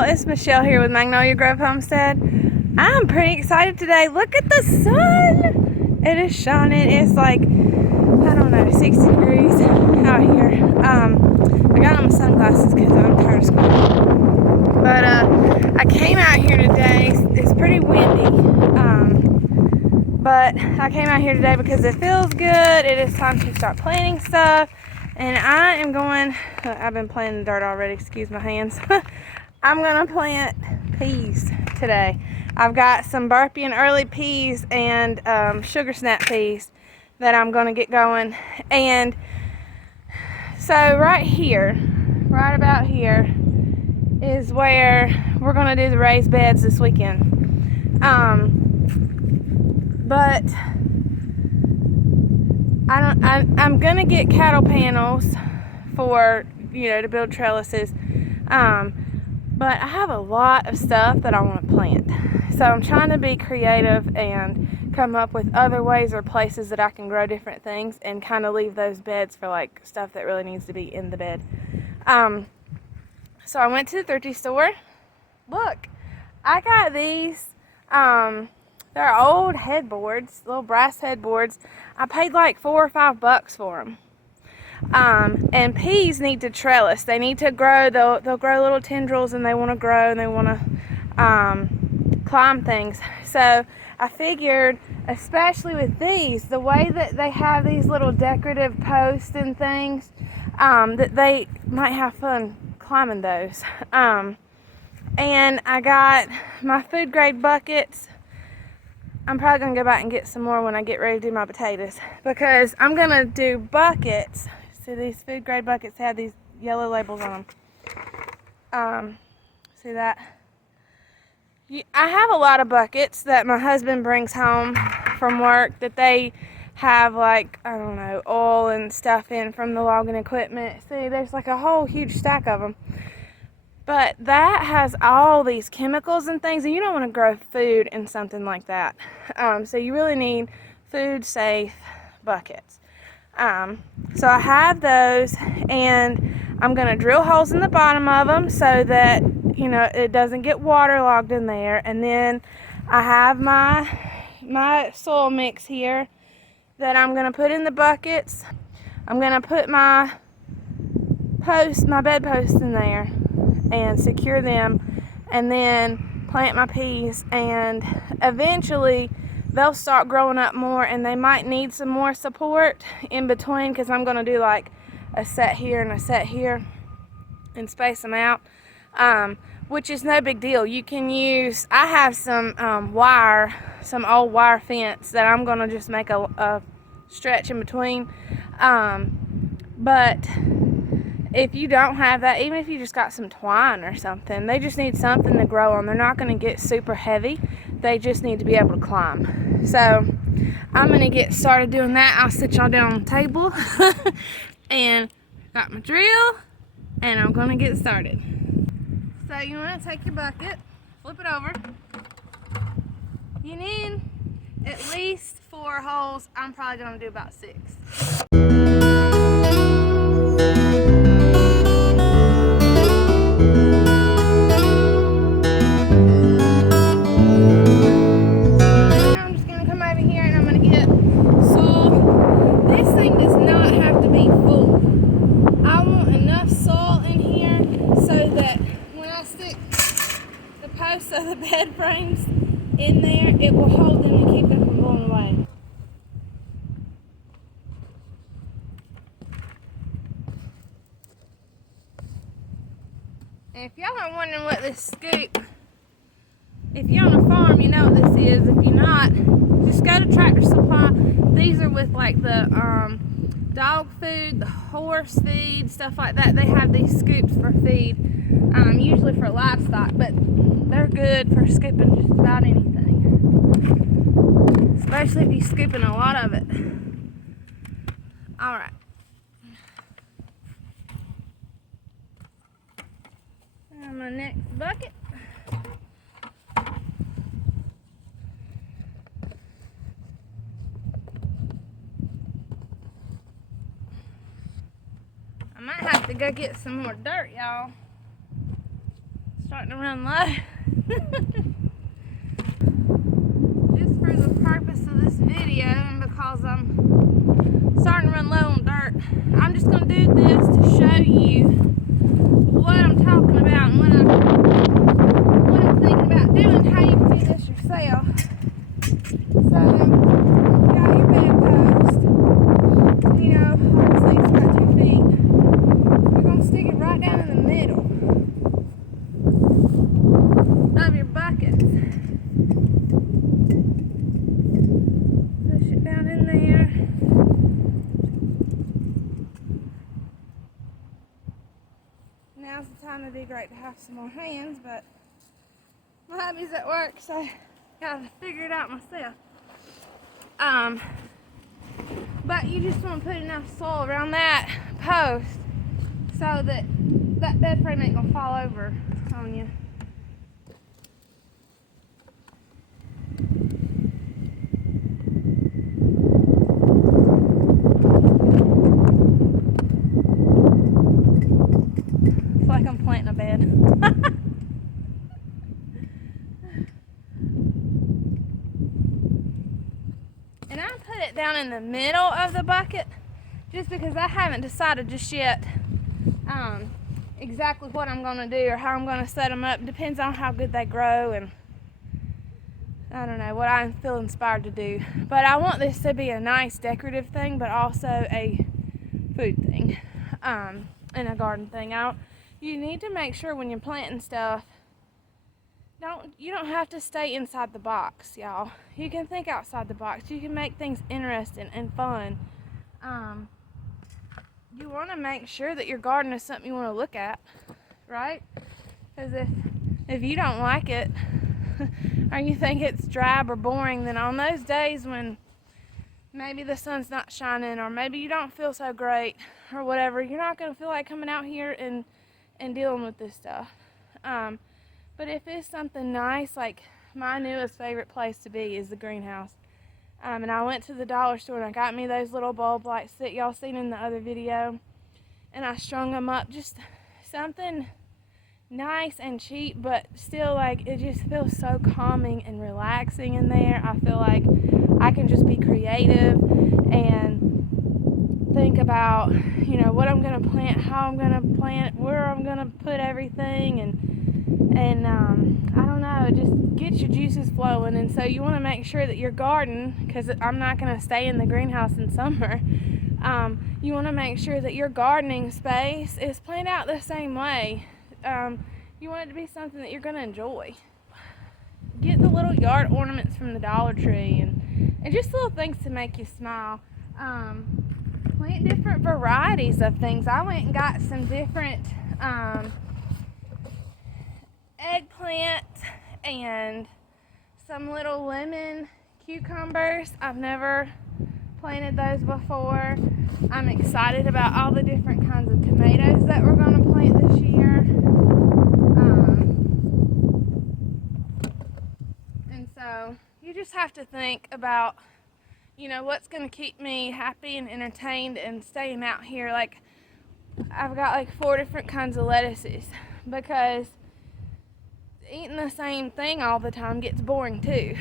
y'all, it's Michelle here with Magnolia Grove Homestead. I'm pretty excited today. Look at the sun. It is shining. It's like, I don't know, 60 degrees out here. I got on my sunglasses because I'm tired of school. But I came out here today. It's pretty windy. But I came out here today because it feels good. It is time to start planting stuff. And I am going, I've been planting dirt already, excuse my hands. I'm going to plant peas today. I've got some burpee and early peas and sugar snap peas that I'm going to get going. And so right here, right about here, is where we're going to do the raised beds this weekend. But I'm gonna get cattle panels for, to build trellises. But I have a lot of stuff that I want to plant. So I'm trying to be creative and come up with other ways or places that I can grow different things and kind of leave those beds for like stuff that really needs to be in the bed. So I went to the thrifty store. Look, I got these. They're old headboards, little brass headboards. I paid like $4 or $5 for them. And peas need to trellis. They need to grow. They'll grow little tendrils, and they want to grow, and they want to climb things. So I figured, especially with these, the way that they have these little decorative posts and things, that they might have fun climbing those. And I got my food grade buckets. I'm probably going to go back and get some more when I get ready to do my potatoes, because I'm going to do buckets. See, these food grade buckets have these yellow labels on them. See that? I have a lot of buckets that my husband brings home from work that they have, like, I don't know, oil and stuff in from the logging equipment. See, there's like a whole huge stack of them. But that has all these chemicals and things, and you don't want to grow food in something like that. So you really need food safe buckets. So I have those, and I'm going to drill holes in the bottom of them so that, it doesn't get waterlogged in there. And then I have my soil mix here that I'm going to put in the buckets. I'm going to put my bed posts in there and secure them, and then plant my peas, and eventually they'll start growing up more, and they might need some more support in between, because I'm going to do like a set here and a set here and space them out, which is no big deal. You can use, I have some some old wire fence that I'm going to just make a stretch in between, but if you don't have that, even if you just got some twine or something, they just need something to grow on. They're not going to get super heavy. They just need to be able to climb. So I'm going to get started doing that. I'll sit y'all down on the table and got my drill, and I'm going to get started. So you want to take your bucket, flip it over. You need at least 4 holes. I'm probably going to do about 6. Of the bed frames in there, it will hold them and keep them from blowing away. And if y'all are wondering what this scoop, if you're on a farm, you know what this is. If you're not, just go to Tractor Supply. These are with like the dog food, the horse feed, stuff like that. They have these scoops for feed, usually for livestock, but they're good for scooping just about anything, especially if you're scooping a lot of it. Alright. And my next bucket. I might have to go get some more dirt, y'all. starting to run low. Just for the purpose of this video and because I'm starting to run low on dirt, I'm just going to do this to show you what I'm talking about and what I'm thinking about doing, how you can do this yourself. So, you got your bedpost. You know, obviously it's got 2 feet. You're going to stick it right down in the middle of your bucket. Push it down in there. Now's the time to be great to have some more hands, but my hubby's at work, so I gotta figure it out myself. But you just want to put enough soil around that post so that that bed frame ain't gonna fall over on you. It's like I'm planting a bed. And I put it down in the middle of the bucket just because I haven't decided just yet exactly what I'm going to do or how I'm going to set them up. Depends on how good they grow and I don't know what I feel inspired to do. But I want this to be a nice decorative thing, but also a food thing and a garden thing. You need to make sure when you're planting stuff, you don't have to stay inside the box, y'all. You can think outside the box. You can make things interesting and fun. You want to make sure that your garden is something you want to look at, right? Because if you don't like it or you think it's drab or boring, then on those days when maybe the sun's not shining or maybe you don't feel so great or whatever, you're not going to feel like coming out here and dealing with this stuff. But if it's something nice, like my newest favorite place to be is the greenhouse. And I went to the dollar store and I got me those little bulb lights that y'all seen in the other video. And I strung them up, just something nice and cheap, but still like it just feels so calming and relaxing in there. I feel like I can just be creative and think about, you know, what I'm going to plant, how I'm going to plant, where I'm going to put everything, and I don't know, just get your juices flowing. And so you want to make sure that your garden, because I'm not going to stay in the greenhouse in summer, you want to make sure that your gardening space is planned out the same way. You want it to be something that you're going to enjoy. Get the little yard ornaments from the Dollar Tree and just little things to make you smile. Plant different varieties of things. I went and got some different eggplant and some little lemon cucumbers. I've never planted those before. I'm excited about all the different kinds of tomatoes that we're going to plant this year. And so you just have to think about, you know, what's going to keep me happy and entertained and staying out here. Like, I've got like 4 different kinds of lettuces because eating the same thing all the time gets boring too.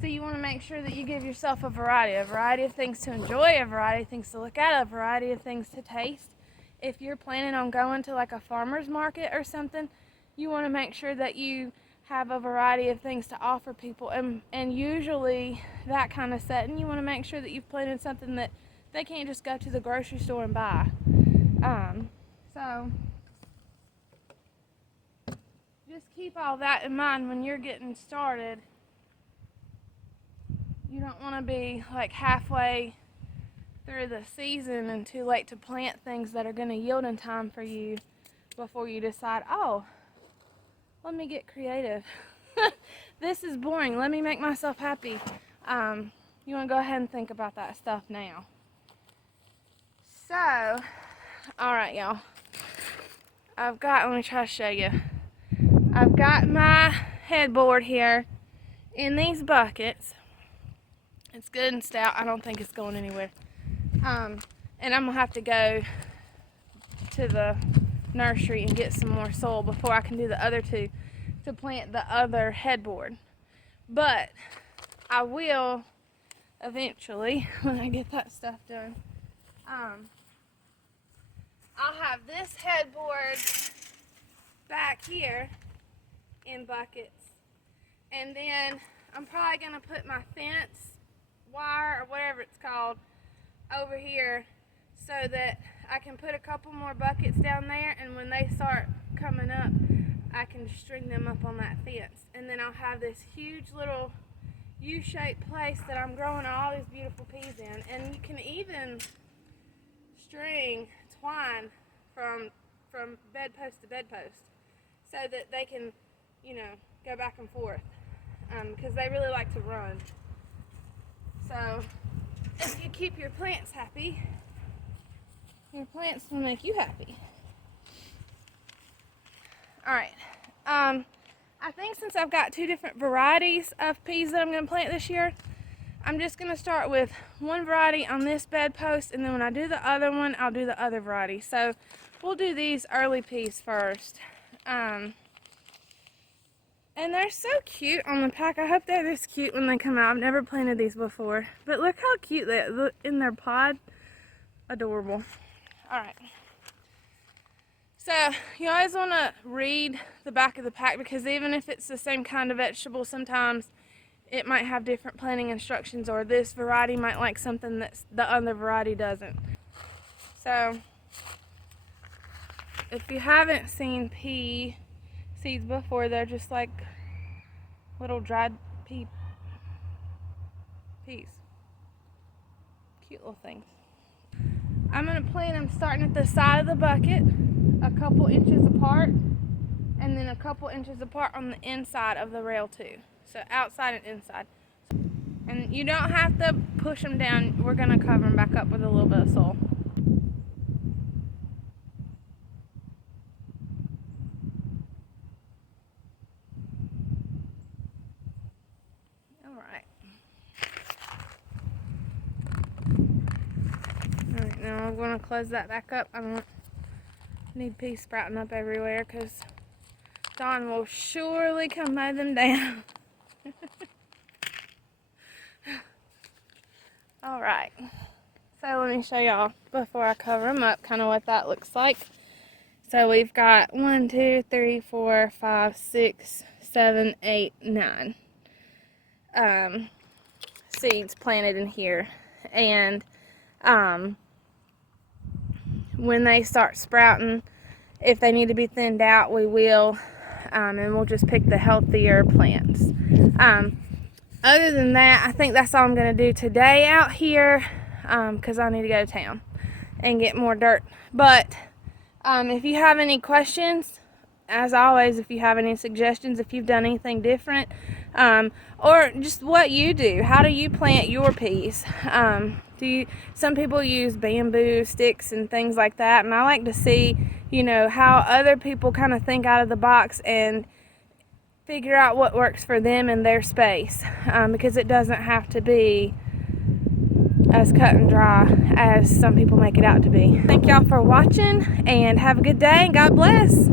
So you want to make sure that you give yourself a variety of things to enjoy, a variety of things to look at, a variety of things to taste. If you're planning on going to like a farmer's market or something, you want to make sure that you have a variety of things to offer people. And usually that kind of setting, you want to make sure that you've planted something that they can't just go to the grocery store and buy. So just keep all that in mind when you're getting started. You don't want to be like halfway through the season and too late to plant things that are going to yield in time for you before you decide, oh, let me get creative. This is boring. Let me make myself happy. You want to go ahead and think about that stuff now. So, all right, y'all. Let me try to show you. I've got my headboard here in these buckets. It's good and stout. I don't think it's going anywhere. And I'm going to have to go to the nursery and get some more soil before I can do the other two to plant the other headboard. But I will eventually when I get that stuff done. I'll have this headboard back here in buckets, and then I'm probably going to put my fence wire or whatever it's called over here so that I can put a couple more buckets down there, and when they start coming up I can string them up on that fence, and then I'll have this huge little U-shaped place that I'm growing all these beautiful peas in. And you can even string twine from bedpost to bedpost so that they can, you know, go back and forth, because they really like to run. So if you keep your plants happy, your plants will make you happy. Alright, I think since I've got two different varieties of peas that I'm going to plant this year, I'm just going to start with one variety on this bedpost, and then when I do the other one, I'll do the other variety. So we'll do these early peas first. And they're so cute on the pack. I hope they're this cute when they come out. I've never planted these before, but look how cute they look in their pod. Adorable. Alright. So you always want to read the back of the pack, because even if it's the same kind of vegetable, sometimes it might have different planting instructions, or this variety might like something that the other variety doesn't. So if you haven't seen pea seeds before, they're just like little dried peas. Cute little things. I'm going to plant them starting at the side of the bucket, a couple inches apart, and then a couple inches apart on the inside of the rail too. So outside and inside. And you don't have to push them down. We're going to cover them back up with a little bit of soil. Alright, now I'm going to close that back up. I don't need peas sprouting up everywhere, because Dawn will surely come mow them down. Alright, so let me show y'all before I cover them up kind of what that looks like. So we've got 1, 2, 3, 4, 5, 6, 7, 8, 9 seeds planted in here, and when they start sprouting, if they need to be thinned out, we will, and we'll just pick the healthier plants. Other than that, I think that's all I'm going to do today out here, because I need to go to town and get more dirt. But if you have any questions, as always, if you have any suggestions, if you've done anything different, or just what you do, how do you plant your peas? Some people use bamboo sticks and things like that, and I like to see, you know, how other people kind of think out of the box and figure out what works for them in their space, because it doesn't have to be as cut and dry as some people make it out to be. Thank y'all for watching, and have a good day, and God bless.